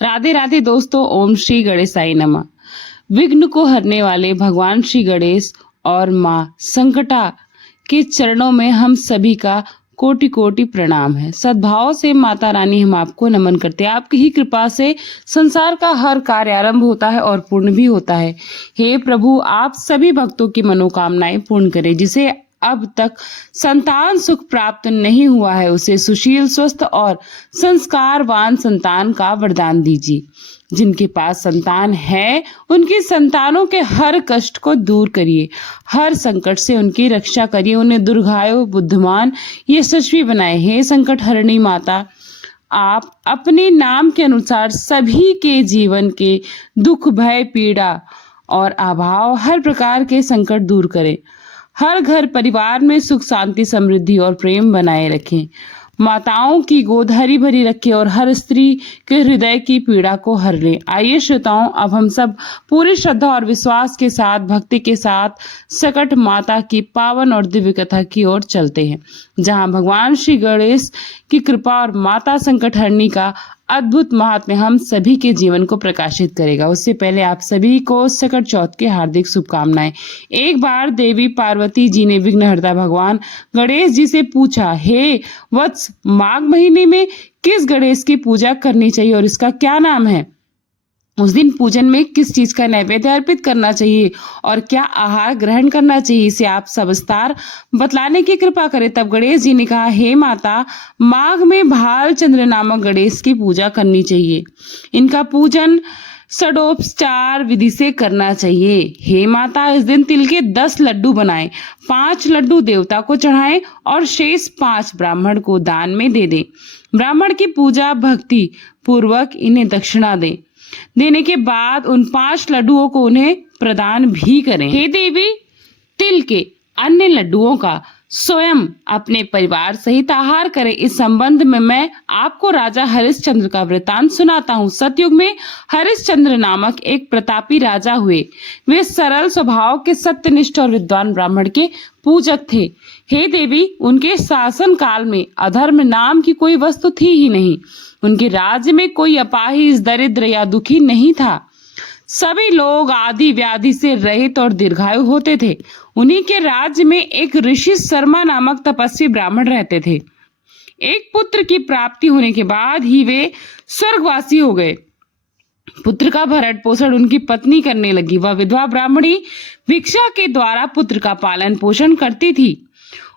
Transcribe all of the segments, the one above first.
राधे राधे दोस्तों, ओम श्री गणेशाय नमः। विघ्न को हरने वाले भगवान श्री गणेश और माँ संकटा के चरणों में हम सभी का कोटि कोटि प्रणाम है। सद्भाव से माता रानी हम आपको नमन करते हैं। आपकी ही कृपा से संसार का हर कार्य आरंभ होता है और पूर्ण भी होता है। हे प्रभु, आप सभी भक्तों की मनोकामनाएं पूर्ण करें। जिसे अब तक संतान सुख प्राप्त नहीं हुआ है, उसे सुशील, स्वस्थ और संस्कारवान संतान का वरदान दीजिए। जिनके पास संतान है, उनकी संतानों के हर कष्ट को दूर करिए, हर संकट से उनकी रक्षा करिए, उन्हें दीर्घायु, बुद्धिमान, यशस्वी बनाए। हे संकट हरणी माता, आप अपने नाम के अनुसार सभी के जीवन के दुख, भय, पीड़ा और अभाव, हर प्रकार के संकट दूर करें। हर घर परिवार में सुख, शांति, समृद्धि और प्रेम बनाए रखें। माताओं की गोद हरी भरी रखें और हर स्त्री के हृदय की पीड़ा को हर ले। आइए श्रोताओं, अब हम सब पूरी श्रद्धा और विश्वास के साथ, भक्ति के साथ सकट माता की पावन और दिव्य कथा की ओर चलते हैं, जहां भगवान श्री गणेश की कृपा और माता संकट हरणी का अद्भुत महात्म्य हम सभी के जीवन को प्रकाशित करेगा। उससे पहले आप सभी को सकट चौथ की हार्दिक शुभकामनाएं। एक बार देवी पार्वती जी ने विघ्नहर्ता भगवान गणेश जी से पूछा, हे वत्स, माघ महीने में किस गणेश की पूजा करनी चाहिए और इसका क्या नाम है? उस दिन पूजन में किस चीज का नैवेद्य अर्पित करना चाहिए और क्या आहार ग्रहण करना चाहिए, इसे आप सविस्तार बतलाने की कृपा करें। तब गणेश जी ने कहा, हे माता, माघ में भालचंद्र नामक गणेश की पूजा करनी चाहिए। इनका पूजन षडोपचार विधि से करना चाहिए। हे माता, इस दिन तिल के 10 लड्डू बनाएं, 5 लड्डू देवता को चढ़ाएं और शेष 5 ब्राह्मण को दान में दे दें। ब्राह्मण की पूजा भक्ति पूर्वक इन्हें दक्षिणा दें। देने के बाद उन 5 लड्डुओं को उन्हें प्रदान भी करें। हे देवी, तिल के अन्य लड्डुओं का स्वयं अपने परिवार सहित आहार करें। इस संबंध में मैं आपको राजा हरिश्चंद्र का वृतांत सुनाता हूँ। सतयुग में हरिश्चंद्र नामक एक प्रतापी राजा हुए। वे सरल स्वभाव के, सत्यनिष्ठ और विद्वान ब्राह्मण के पूजक थे। हे देवी, उनके शासन काल में अधर्म नाम की कोई वस्तु थी ही नहीं। उनके राज्य में कोई अपाहिज, दरिद्र या दुखी नहीं था। सभी लोग आदि व्याधि से रहित और दीर्घायु होते थे। उन्हीं के राज्य में एक ऋषि शर्मा नामक तपस्वी ब्राह्मण रहते थे। एक पुत्र की प्राप्ति होने के बाद ही वे स्वर्गवासी हो गए। पुत्र का भरण पोषण उनकी पत्नी करने लगी। वह विधवा ब्राह्मणी भिक्षा के द्वारा पुत्र का पालन पोषण करती थी।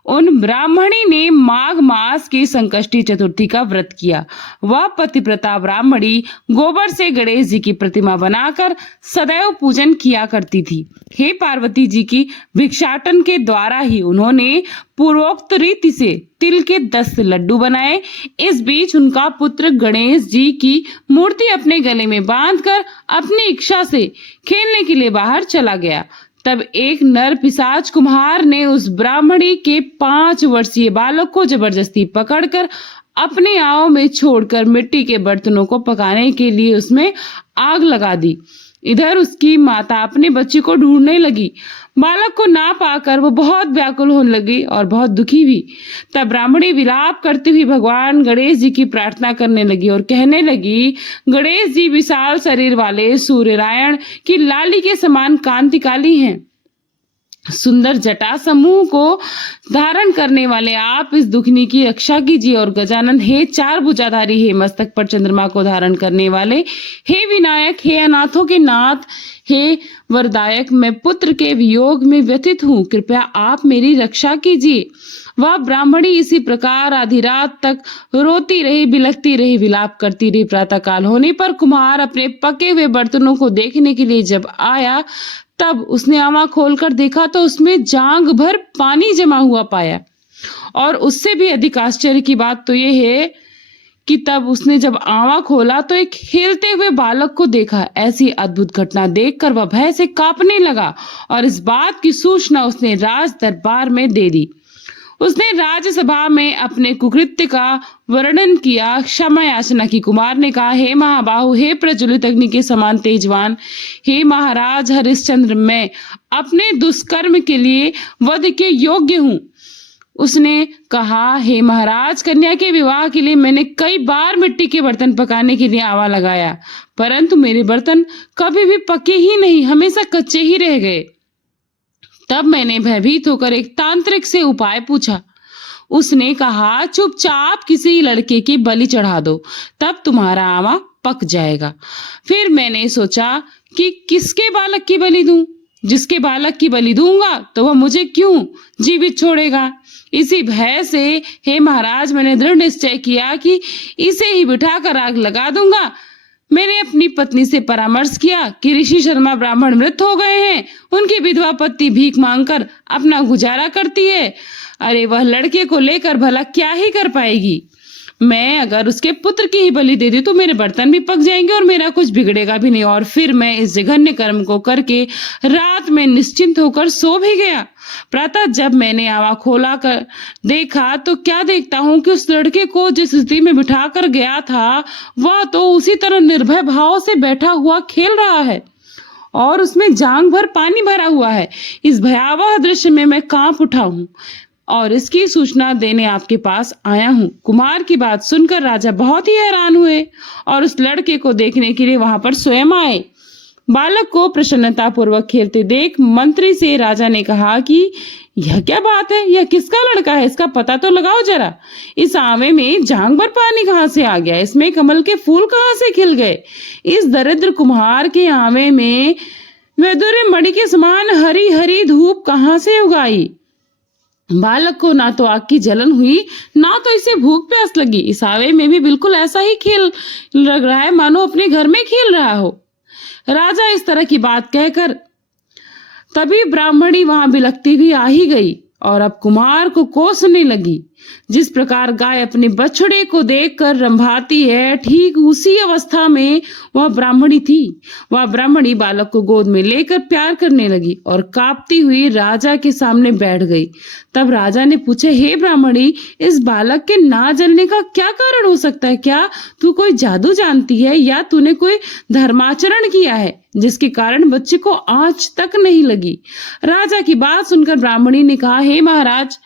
उन ब्राह्मणी ने माघ मास की संकष्टी चतुर्थी का व्रत किया। वह पतिव्रता ब्राह्मणी गोबर से गणेश जी की प्रतिमा बनाकर सदैव पूजन किया करती थी। हे पार्वती जी की भिक्षाटन के द्वारा ही उन्होंने पूर्वोक्त रीति से तिल के 10 लड्डू बनाए। इस बीच उनका पुत्र गणेश जी की मूर्ति अपने गले में बांधकर अपनी इच्छा से खेलने के लिए बाहर चला गया। तब एक नर पिशाच कुम्हार ने उस ब्राह्मणी के 5 वर्षीय बालक को जबरदस्ती पकड़कर अपने आव में छोड़कर मिट्टी के बर्तनों को पकाने के लिए उसमें आग लगा दी। इधर उसकी माता अपने बच्चे को ढूंढने लगी। बालक को ना पाकर वो बहुत व्याकुल होने लगी और बहुत दुखी भी। तब ब्राह्मणी विलाप करती हुई भगवान गणेश जी की प्रार्थना करने लगी और कहने लगी, गणेश जी विशाल शरीर वाले, सूर्यनारायण की लाली के समान कांतिकाली हैं। सुंदर जटा समूह को धारण करने वाले आप इस दुखनी की रक्षा कीजिए। और गजानन, हे 4 भुजाधारी, हे मस्तक पर चंद्रमा को धारण करने वाले, हे विनायक, हे अनाथों के नाथ, हे वरदायक, मैं पुत्र के वियोग में व्यथित हूँ, कृपया आप मेरी रक्षा कीजिए। वह ब्राह्मणी इसी प्रकार आधी रात तक रोती रही, बिलखती रही, विलाप करती रही। प्रातःकाल होने पर कुम्हार अपने पके हुए बर्तनों को देखने के लिए जब आया, तब उसने आंवा खोलकर देखा तो उसमें जांग भर पानी जमा हुआ पाया। और उससे भी अधिक आश्चर्य की बात तो यह है कि तब उसने जब आंवा खोला तो एक खेलते हुए बालक को देखा। ऐसी अद्भुत घटना देखकर वह भय से कांपने लगा और इस बात की सूचना उसने राज दरबार में दे दी। उसने राज्यसभा में अपने कुकृत्य का वर्णन किया। क्षमा याचना की। कुमार ने कहा, हे महाबाहु, हे प्रज्वलित अग्नि के समान तेजवान, हे महाराज हरिश्चंद्र, मैं अपने दुष्कर्म के लिए वध के योग्य हूँ। उसने कहा, हे महाराज, कन्या के विवाह के लिए मैंने कई बार मिट्टी के बर्तन पकाने के लिए आवा लगाया, परंतु मेरे बर्तन कभी भी पके ही नहीं, हमेशा कच्चे ही रह गए। तब मैंने भयभीत होकर एक तांत्रिक से उपाय पूछा। उसने कहा, चुपचाप किसी लड़के की बलि चढ़ा दो, तब तुम्हारा आवा पक जाएगा। फिर मैंने सोचा कि किसके बालक की बलि दूं? जिसके बालक की बलि दूंगा तो वह मुझे क्यों जीवित छोड़ेगा। इसी भय से, हे महाराज, मैंने दृढ़ निश्चय किया कि इसे ही बिठाकर आग लगा दूंगा। मैंने अपनी पत्नी से परामर्श किया कि ऋषि शर्मा ब्राह्मण मृत हो गए हैं, उनकी विधवा पत्नी भीख मांगकर अपना गुजारा करती है। अरे वह लड़के को लेकर भला क्या ही कर पाएगी। मैं अगर उसके पुत्र की ही बलि दे दी तो मेरे बर्तन भी पक जाएंगे और मेरा कुछ बिगड़ेगा भी नहीं। और फिर मैं इस जघन्य कर्म को करके रात में निश्चिंत होकर सो भी गया। प्रातः जब मैंने आवा खोला कर देखा तो क्या देखता हूँ कि उस लड़के को जिस स्थिति में बिठा कर गया था, वह तो उसी तरह निर्भय भाव से बैठा हुआ खेल रहा है और उसमें जांग भर पानी भरा हुआ है। इस भयावह दृश्य में मैं कांप उठा हूँ और इसकी सूचना देने आपके पास आया हूँ। कुमार की बात सुनकर राजा बहुत ही हैरान हुए और उस लड़के को देखने के लिए वहां पर स्वयं आए। बालक को प्रसन्नता पूर्वक खेलते देख मंत्री से राजा ने कहा कि यह क्या बात है, यह किसका लड़का है, इसका पता तो लगाओ जरा। इस आवे में जांग भर पानी कहाँ से आ गया, इसमें कमल के फूल कहाँ से खिल गए, इस दरिद्र कुम्हार के आवे में वैदुर्य मणि के समान हरी हरी धूप कहाँ से उगाई। बालक को ना तो आग की जलन हुई, ना तो इसे भूख प्यास लगी। इस आवे में भी बिल्कुल ऐसा ही खेल लग रहा है मानो अपने घर में खेल रहा हो। राजा इस तरह की बात कहकर तभी ब्राह्मणी वहां बिलखती हुई आ ही गई और अब कुमार को कोसने लगी। जिस प्रकार गाय अपने बछड़े को देखकर रंभाती है, ठीक उसी अवस्था में वह ब्राह्मणी थी। वह ब्राह्मणी बालक को गोद में लेकर प्यार करने लगी और कांपती हुई राजा के सामने बैठ गई। तब राजा ने पूछा, हे ब्राह्मणी, इस बालक के ना जलने का क्या कारण हो सकता है? क्या तू कोई जादू जानती है या तूने कोई धर्माचरण किया है जिसके कारण बच्चे को आंच तक नहीं लगी? राजा की बात सुनकर ब्राह्मणी ने कहा, हे महाराज,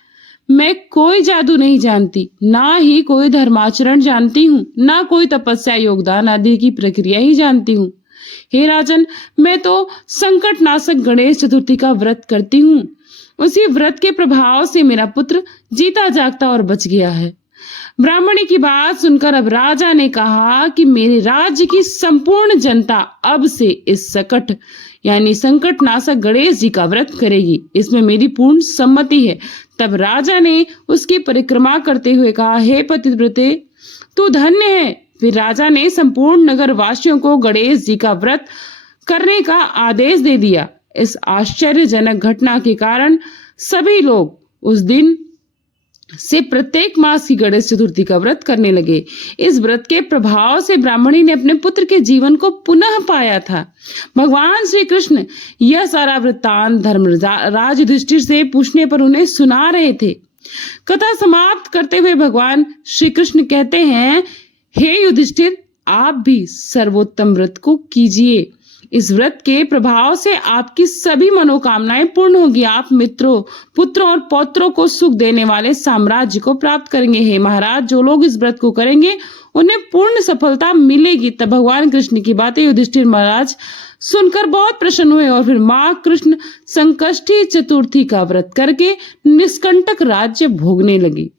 मैं कोई जादू नहीं जानती, ना ही कोई धर्माचरण जानती हूँ, ना कोई तपस्या योगदान आदि की प्रक्रिया ही जानती हूँ। हे राजन, मैं तो संकट नाशक गणेश चतुर्थी का व्रत करती हूँ। उसी व्रत के प्रभाव से मेरा पुत्र जीता जागता और बच गया है। ब्राह्मणी की बात सुनकर अब राजा ने कहा कि मेरे राज्य की संपूर्ण जनता अब से इस सकट यानी संकट नाशक गणेश जी का व्रत करेगी, इसमें मेरी पूर्ण सम्मति है। तब राजा ने उसकी परिक्रमा करते हुए कहा, हे पतिव्रते, तू धन्य है। फिर राजा ने संपूर्ण नगर वासियों को गणेश जी का व्रत करने का आदेश दे दिया। इस आश्चर्यजनक घटना के कारण सभी लोग उस दिन से प्रत्येक मास की गणेश चतुर्थी का व्रत करने लगे। इस व्रत के प्रभाव से ब्राह्मणी ने अपने पुत्र के जीवन को पुनः पाया था। भगवान श्री कृष्ण यह सारा वृत्तांत धर्मराज युधिष्ठिर से पूछने पर उन्हें सुना रहे थे। कथा समाप्त करते हुए भगवान श्री कृष्ण कहते हैं, हे युधिष्ठिर, आप भी सर्वोत्तम व्रत को कीजिए। इस व्रत के प्रभाव से आपकी सभी मनोकामनाएं पूर्ण होगी। आप मित्रों, पुत्रों और पौत्रों को सुख देने वाले साम्राज्य को प्राप्त करेंगे। हे महाराज, जो लोग इस व्रत को करेंगे उन्हें पूर्ण सफलता मिलेगी। तब भगवान कृष्ण की बातें युधिष्ठिर महाराज सुनकर बहुत प्रसन्न हुए और फिर माँ कृष्ण संकष्टी चतुर्थी का व्रत करके निष्कंटक राज्य भोगने लगी।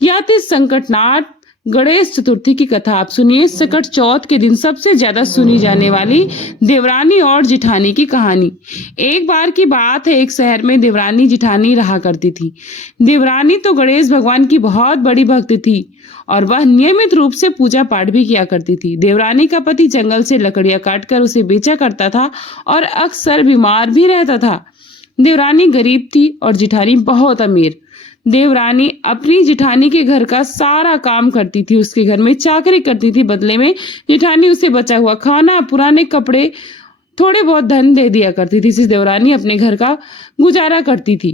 यह थी संकटनाट गणेश चतुर्थी की कथा। आप सुनिए सकट चौथ के दिन सबसे ज्यादा सुनी जाने वाली देवरानी और जिठानी की कहानी। एक बार की बात है, एक शहर में देवरानी जिठानी रहा करती थी। देवरानी तो गणेश भगवान की बहुत बड़ी भक्त थी और वह नियमित रूप से पूजा पाठ भी किया करती थी। देवरानी का पति जंगल से लकड़ियां काटकर उसे बेचा करता था और अक्सर बीमार भी रहता था। देवरानी गरीब थी और जिठानी बहुत अमीर। देवरानी अपनी जिठानी के घर का सारा काम करती थी, उसके घर में चाकरी करती थी। बदले में जिठानी उसे बचा हुआ खाना, पुराने कपड़े, थोड़े बहुत धन दे दिया करती थी। इसी देवरानी अपने घर का गुजारा करती थी।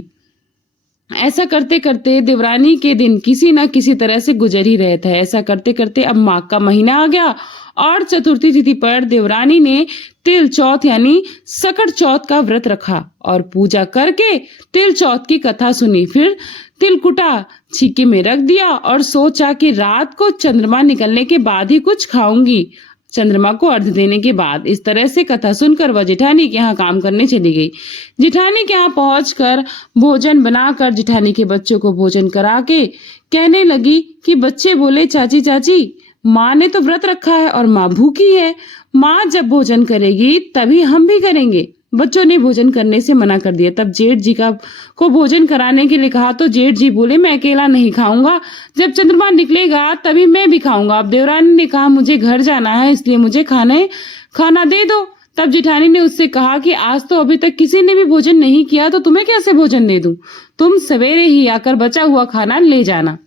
ऐसा करते करते देवरानी के दिन किसी न किसी तरह से गुजर ही रहे थे। ऐसा करते करते अब माघ का महीना आ गया और चतुर्थी तिथि पर देवरानी ने तिल चौथ यानी सकट चौथ का व्रत रखा और पूजा करके तिल चौथ की कथा सुनी। फिर तिलकुटा छीके में रख दिया और सोचा कि रात को चंद्रमा निकलने के बाद ही कुछ खाऊंगी, चंद्रमा को अर्घ देने के बाद। इस तरह से कथा सुनकर वह जेठानी के यहाँ काम करने चली गई। जेठानी के यहाँ पहुंचकर भोजन बनाकर जेठानी के बच्चों को भोजन करा के कहने लगी कि बच्चे बोले, चाची चाची माँ ने तो व्रत रखा है और माँ भूखी है, माँ जब भोजन करेगी तभी हम भी करेंगे। बच्चों ने भोजन करने से मना कर दिया। तब जेठ जी को भोजन कराने के लिए कहा तो जेठ जी बोले, मैं अकेला नहीं खाऊंगा, जब चंद्रमा निकलेगा तभी मैं भी खाऊंगा। अब देवरानी ने कहा, मुझे घर जाना है इसलिए मुझे खाना दे दो। तब जेठानी ने उससे कहा कि आज तो अभी तक किसी ने भी भोजन नहीं किया तो तुम्हें कैसे भोजन दे दूं, तुम सवेरे ही आकर बचा हुआ खाना ले जाना।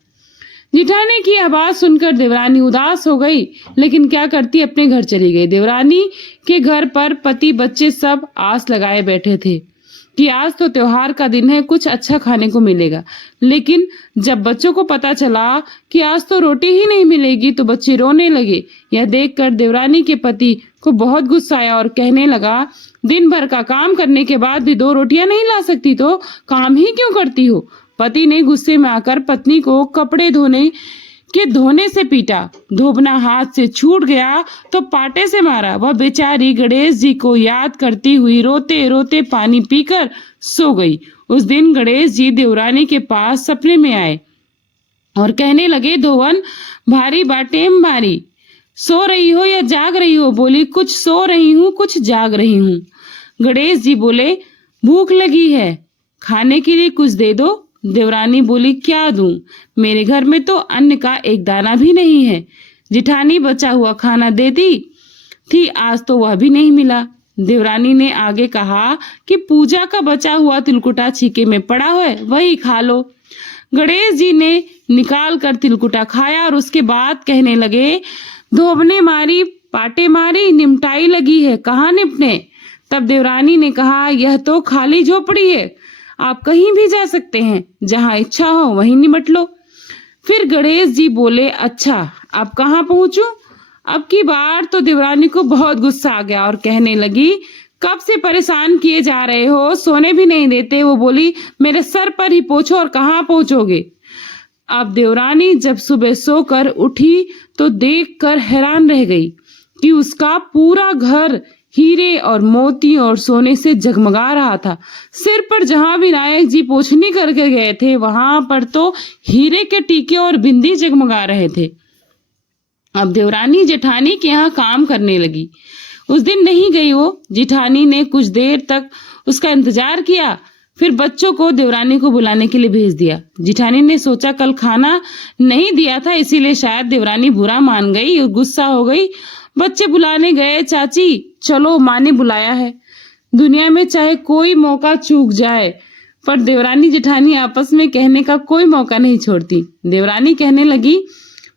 जेठानी की आवाज सुनकर देवरानी उदास हो गई, लेकिन क्या करती, अपने घर चली गई। देवरानी के घर पर पति बच्चे सब आस लगाए बैठे थे कि आज तो त्योहार का दिन है, कुछ अच्छा खाने को मिलेगा। लेकिन जब बच्चों को पता चला कि आज तो रोटी ही नहीं मिलेगी तो बच्चे रोने लगे। यह देखकर देवरानी के पति को बहुत गुस्सा आया और कहने लगा, दिन भर का काम करने के बाद भी 2 रोटियां नहीं ला सकती तो काम ही क्यों करती हो। पति ने गुस्से में आकर पत्नी को कपड़े धोने से पीटा। धोबना हाथ से छूट गया तो पाटे से मारा। वह बेचारी गणेश जी को याद करती हुई रोते रोते पानी पीकर सो गई। उस दिन गणेश जी देवरानी के पास सपने में आए और कहने लगे, धोवन भारी बाटेम भारी, सो रही हो या जाग रही हो। बोली, कुछ सो रही हूँ कुछ जाग रही हूँ। गणेश जी बोले, भूख लगी है, खाने के लिए कुछ दे दो। देवरानी बोली, क्या दूं, मेरे घर में तो अन्न का एक दाना भी नहीं है। जेठानी बचा हुआ खाना देती थी, आज तो वह भी नहीं मिला। देवरानी ने आगे कहा कि पूजा का बचा हुआ तिलकुटा छीके में पड़ा है, वही खा लो। गणेश जी ने निकाल कर तिलकुटा खाया और उसके बाद कहने लगे, धोबने मारी पाटे मारी, निमटाई लगी है, कहाँ निपटे। तब देवरानी ने कहा, यह तो खाली झोपड़ी है, आप कहीं भी जा सकते हैं, जहां इच्छा हो वहीं निमट लो। फिर गणेश जी बोले, अच्छा अब कहाँ पहुंचूं। अब की बार तो देवरानी को बहुत गुस्सा आ गया और कहने लगी, कब से परेशान किए जा रहे हो, सोने भी नहीं देते। वो बोली, मेरे सर पर ही पोछो और कहाँ पहुंचोगे। अब देवरानी जब सुबह सोकर उठी तो देखकर हैरान रह गई कि उसका पूरा घर हीरे और मोती और सोने से जगमगा रहा था। सिर पर जहां विनायक जी पोछनी करके गए थे वहां पर तो हीरे के टीके और बिंदी जगमगा रहे थे। अब देवरानी जेठानी के यहाँ काम करने लगी। उस दिन नहीं गई वो। जेठानी ने कुछ देर तक उसका इंतजार किया, फिर बच्चों को देवरानी को बुलाने के लिए भेज दिया। जेठानी ने सोचा कल खाना नहीं दिया था इसीलिए शायद देवरानी बुरा मान गई और गुस्सा हो गई। बच्चे बुलाने गए, चाची चलो माँ ने बुलाया है। दुनिया में चाहे कोई मौका चूक जाए पर देवरानी जेठानी आपस में कहने का कोई मौका नहीं छोड़ती। देवरानी कहने लगी,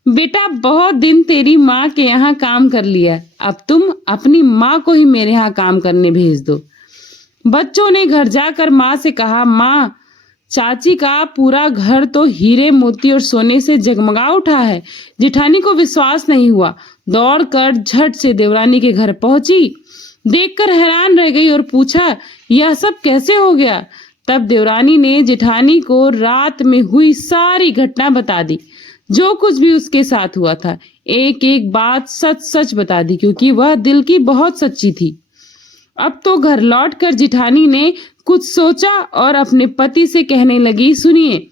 बेटा बहुत दिन तेरी माँ के यहाँ काम कर लिया, अब तुम अपनी माँ को ही मेरे यहाँ काम करने भेज दो। बच्चों ने घर जाकर माँ से कहा, माँ चाची का पूरा घर तो हीरे मोती और सोने से जगमगा उठा है। जेठानी को विश्वास नहीं हुआ, दौड़कर झट से देवरानी के घर पहुंची। देखकर हैरान रह गई और पूछा, यह सब कैसे हो गया। तब देवरानी ने जेठानी को रात में हुई सारी घटना बता दी, जो कुछ भी उसके साथ हुआ था। एक एक बात सच सच बता दी, क्योंकि वह दिल की बहुत सच्ची थी। अब तो घर लौटकर जेठानी ने कुछ सोचा और अपने पति से कहने लगी, सुनिए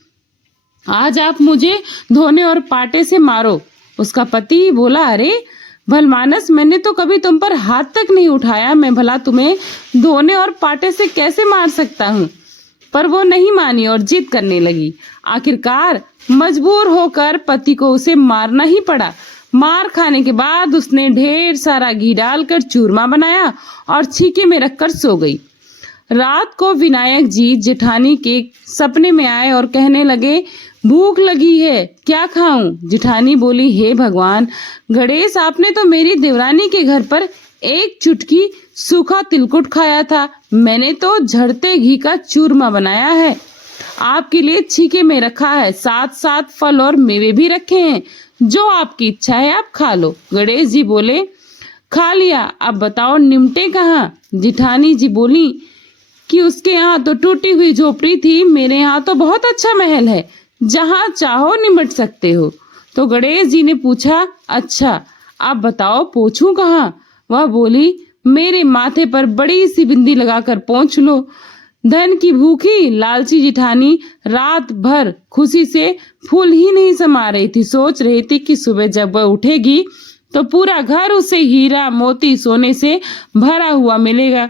आज आप मुझे धोने और पाटे से मारो। उसका पति बोला, अरे भलमानस, मैंने तो कभी तुम पर हाथ तक नहीं उठाया, मैं भला तुम्हें धोने और पाटे से कैसे मार सकता हूँ। पर वो नहीं मानी और जिद करने लगी। आखिरकार मजबूर होकर पति को उसे मारना ही पड़ा। मार खाने के बाद उसने ढेर सारा घी डालकर चूरमा बनाया और छीके में रखकर सो गई। रात को विनायक जी जेठानी के सपने में आए और कहने लगे, भूख लगी है, क्या खाऊं। जेठानी बोली, हे भगवान गणेश, आपने तो मेरी देवरानी के घर पर एक चुटकी सूखा तिलकुट खाया था, मैंने तो झड़ते घी का चूरमा बनाया है। आपके लिए छीके में रखा है, साथ साथ फल और मेवे भी रखे हैं, जो आपकी इच्छा है आप खा लो। गणेश जी बोले, खा लिया, अब बताओ निमटे कहाँ? जिठानी जी बोली कि उसके यहाँ तो टूटी हुई झोपड़ी थी, मेरे यहाँ तो बहुत अच्छा महल है, जहाँ चाहो निमट सकते हो। तो गणेश जी ने पूछा, अच्छा आप बताओ पोंछूं कहाँ? वह बोली, मेरे माथे पर बड़ी सी बिंदी लगाकर पोंछ लो। धन की भूखी लालची जिठानी रात भर खुशी से फूल ही नहीं समा रही थी। सोच रही थी कि सुबह जब वह उठेगी तो पूरा घर उसे हीरा मोती सोने से भरा हुआ मिलेगा।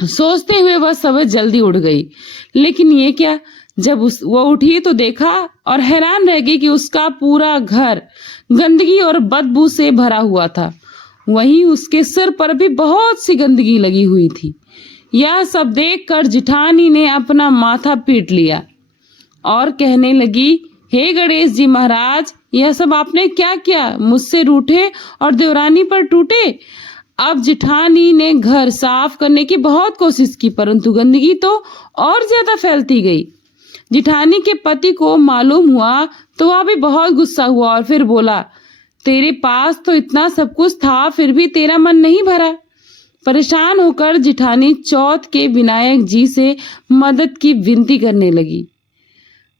सोचते हुए वह सुबह जल्दी उठ गई, लेकिन ये क्या, जब वो उठी तो देखा और हैरान रह गई कि उसका पूरा घर गंदगी और बदबू से भरा हुआ था। वहीं उसके सिर पर भी बहुत सी गंदगी लगी हुई थी। यह सब देखकर जिठानी ने अपना माथा पीट लिया और कहने लगी, हे गणेश जी महाराज, यह सब आपने क्या किया? मुझसे रूठे और देवरानी पर टूटे। अब जिठानी ने घर साफ करने की बहुत कोशिश की, परंतु गंदगी तो और ज्यादा फैलती गई। जिठानी के पति को मालूम हुआ तो वह भी बहुत गुस्सा हुआ और फिर बोला, तेरे पास तो इतना सब कुछ था, फिर भी तेरा मन नहीं भरा। परेशान होकर जिठानी चौथ के विनायक जी से मदद की विनती करने लगी।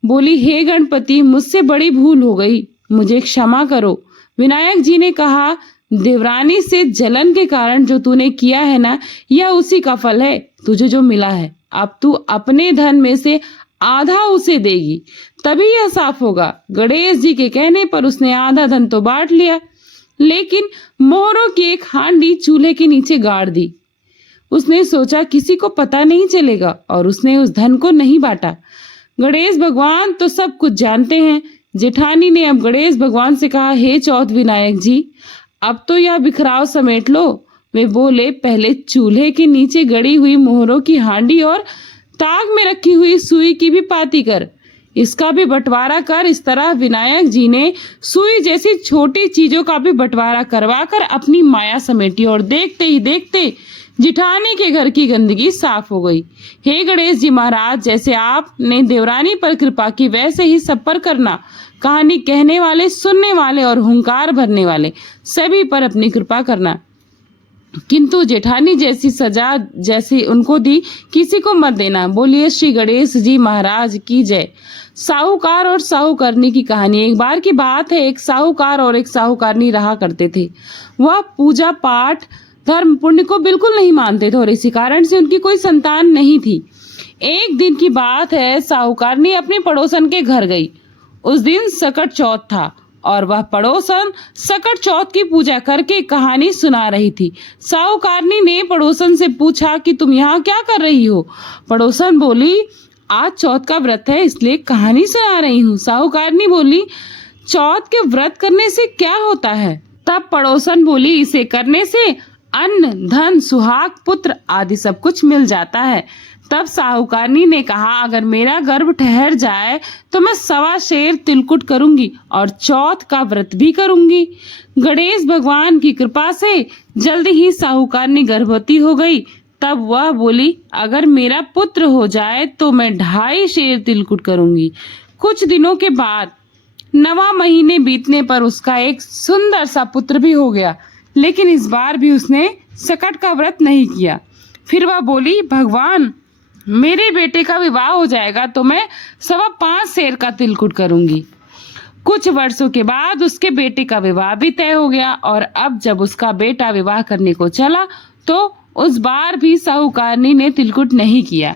बोली, हे गणपति, मुझसे बड़ी भूल हो गई, मुझे क्षमा करो। विनायक जी ने कहा, देवरानी से जलन के कारण जो तूने किया है ना, यह उसी का फल है, तुझे जो मिला है। अब तू अपने धन में से आधा उसे देगी, तभी यह साफ होगा। गणेश जी के कहने पर उसने आधा धन तो बांट लिया, लेकिन मोहरों की एक हांडी चूल्हे के नीचे गाड़ दी। उसने सोचा किसी को पता नहीं चलेगा और उसने उस धन को नहीं बांटा। गणेश भगवान तो सब कुछ जानते हैं। जेठानी ने अब गणेश भगवान से कहा, हे चौथ विनायक जी, अब तो यह बिखराव समेट लो। वे बोले, पहले चूल्हे के नीचे गड़ी हुई मोहरों की हांडी और ताक में रखी हुई सुई की भी पाती कर, इसका भी बंटवारा कर। इस तरह विनायक जी ने सुई जैसी छोटी चीजों का भी बंटवारा करवाकर अपनी माया समेटी और देखते ही देखते जिठानी के घर की गंदगी साफ हो गई। हे गणेश जी महाराज, जैसे आपने देवरानी पर कृपा की, वैसे ही सब पर करना। कहानी कहने वाले, सुनने वाले और हुंकार भरने वाले सभी पर अपनी कृपा करना, किंतु जेठानी जैसी सजा जैसी उनको दी, किसी को मत देना। बोलिए श्री गणेश जी महाराज की जय। साहूकार और साहूकारनी की कहानी। एक बार की बात है, एक साहूकार और एक साहूकारनी रहा करते थे। वह पूजा पाठ धर्म पुण्य को बिल्कुल नहीं मानते थे और इसी कारण से उनकी कोई संतान नहीं थी। एक दिन की बात है, साहूकारनी अपने पड़ोसन के घर गई। उस दिन सकट चौथ था और वह पड़ोसन सकट चौथ की पूजा करके कहानी सुना रही थी। साहूकारनी ने पड़ोसन से पूछा कि तुम यहाँ क्या कर रही हो? पड़ोसन बोली, आज चौथ का व्रत है, इसलिए कहानी सुना रही हूँ। साहूकारनी बोली, चौथ के व्रत करने से क्या होता है? तब पड़ोसन बोली, इसे करने से अन्न धन सुहाग पुत्र आदि सब कुछ मिल जाता है। तब साहूकारनी ने कहा, अगर मेरा गर्भ ठहर जाए तो मैं 1.25 शेर तिलकुट करूंगी और चौथ का व्रत भी करूंगी। गणेश भगवान की कृपा से जल्दी ही साहूकारनी गर्भवती हो गई। तब वह बोली, अगर मेरा पुत्र हो जाए तो मैं 2.5 शेर तिलकुट करूंगी। कुछ दिनों के बाद 9वां महीने बीतने पर उसका एक सुंदर सा पुत्र भी हो गया, लेकिन इस बार भी उसने सकट का व्रत नहीं किया। फिर वह बोली, भगवान, मेरे बेटे का विवाह हो जाएगा तो मैं 5.25 शेर का तिलकुट करूंगी। कुछ वर्षों के बाद उसके बेटे का विवाह भी तय हो गया और अब जब उसका बेटा विवाह करने को चला तो उस बार भी साहूकारनी ने तिलकुट नहीं किया।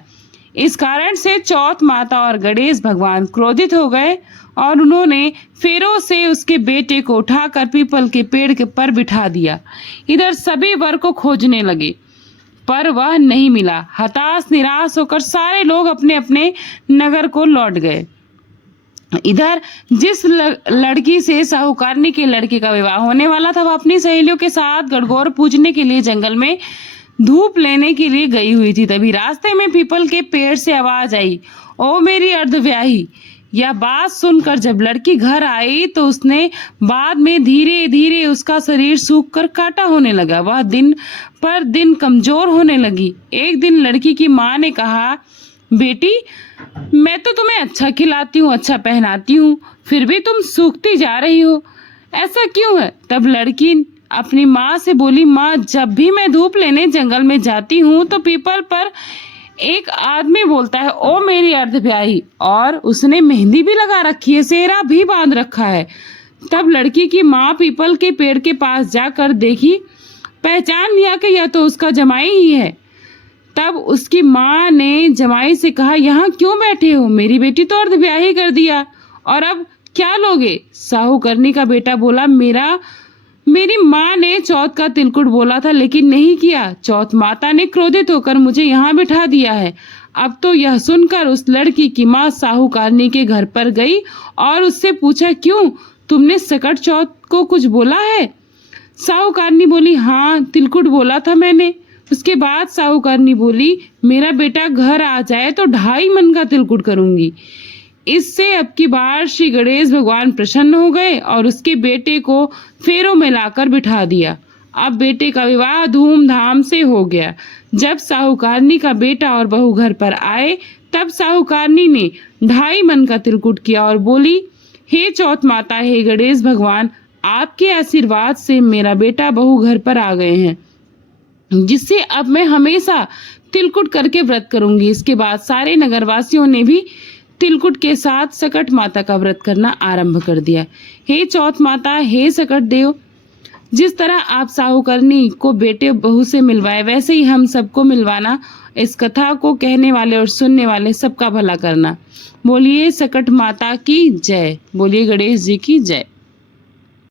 इस कारण से चौथ माता और गणेश भगवान क्रोधित हो गए और उन्होंने फेरों से उसके बेटे को उठाकर पीपल के पेड़ के पर बिठा दिया। इधर सभी वर को खोजने लगे पर वह नहीं मिला। हताश निराश होकर सारे लोग अपने अपने नगर को लौट गए। इधर जिस लड़की से साहूकारनी के लड़के का विवाह होने वाला था, वह अपनी सहेलियों के साथ गणगौर पूजने के लिए जंगल में धूप लेने के लिए गई हुई थी। तभी रास्ते में पीपल के पेड़ से आवाज आई, ओ मेरी अर्धव्याही। यह बात सुनकर जब लड़की घर आई तो उसने बाद में धीरे धीरे उसका शरीर सूख कर काटा होने लगा। वह दिन पर दिन कमजोर होने लगी। एक दिन लड़की की माँ ने कहा, बेटी, मैं तो तुम्हें अच्छा खिलाती हूँ, अच्छा पहनाती हूँ, फिर भी तुम सूखती जा रही हो, ऐसा क्यों है? तब लड़की अपनी माँ से बोली, माँ, जब भी मैं धूप लेने जंगल में जाती हूँ तो पीपल पर एक आदमी बोलता है, ओ मेरी अर्धब्याही, और उसने मेहंदी भी लगा रखी है, सेहरा भी बांध रखा है। तब लड़की की माँ पीपल के पेड़ के पास जाकर देखी, पहचान लिया कि यह तो उसका जमाई ही है। तब उसकी माँ ने जमाई से कहा, यहाँ क्यों बैठे हो? मेरी बेटी तो अर्धब्याही कर दिया, और अब क्या लोगे? साहूकरनी का बेटा बोला, मेरी माँ ने चौथ का तिलकुट बोला था लेकिन नहीं किया। चौथ माता ने क्रोधित होकर मुझे यहाँ बिठा दिया है। अब तो यह सुनकर उस लड़की की माँ साहूकारनी के घर पर गई और उससे पूछा, क्यों, तुमने सकट चौथ को कुछ बोला है? साहूकारनी बोली, हाँ, तिलकुट बोला था मैंने। उसके बाद साहूकारनी बोली, मेरा बेटा घर आ जाए तो 2.5 मन का तिलकुट करूंगी। इससे अब की बार श्री गणेश भगवान प्रसन्न हो गए और उसके बेटे को फेरों में लाकर बिठा दिया। अब बेटे का विवाह धूमधाम से हो गया। जब साहूकारनी का बेटा और बहू घर पर आए तब साहूकारनी ने 2.5 मन का तिलकुट किया और बोली, हे चौथ माता, हे गणेश भगवान, आपके आशीर्वाद से मेरा बेटा बहू घर पर आ गए हैं, जिससे अब मैं हमेशा तिलकुट करके व्रत करूंगी। इसके बाद सारे नगरवासियों ने भी तिलकुट के साथ सकट माता का व्रत करना आरंभ कर दिया। हे चौथ माता, हे सकट देव, जिस तरह आप साहूकरनी को बेटे बहू से मिलवाए वैसे ही हम सबको मिलवाना। इस कथा को कहने वाले और सुनने वाले सबका भला करना। बोलिए सकट माता की जय। बोलिए गणेश जी की जय।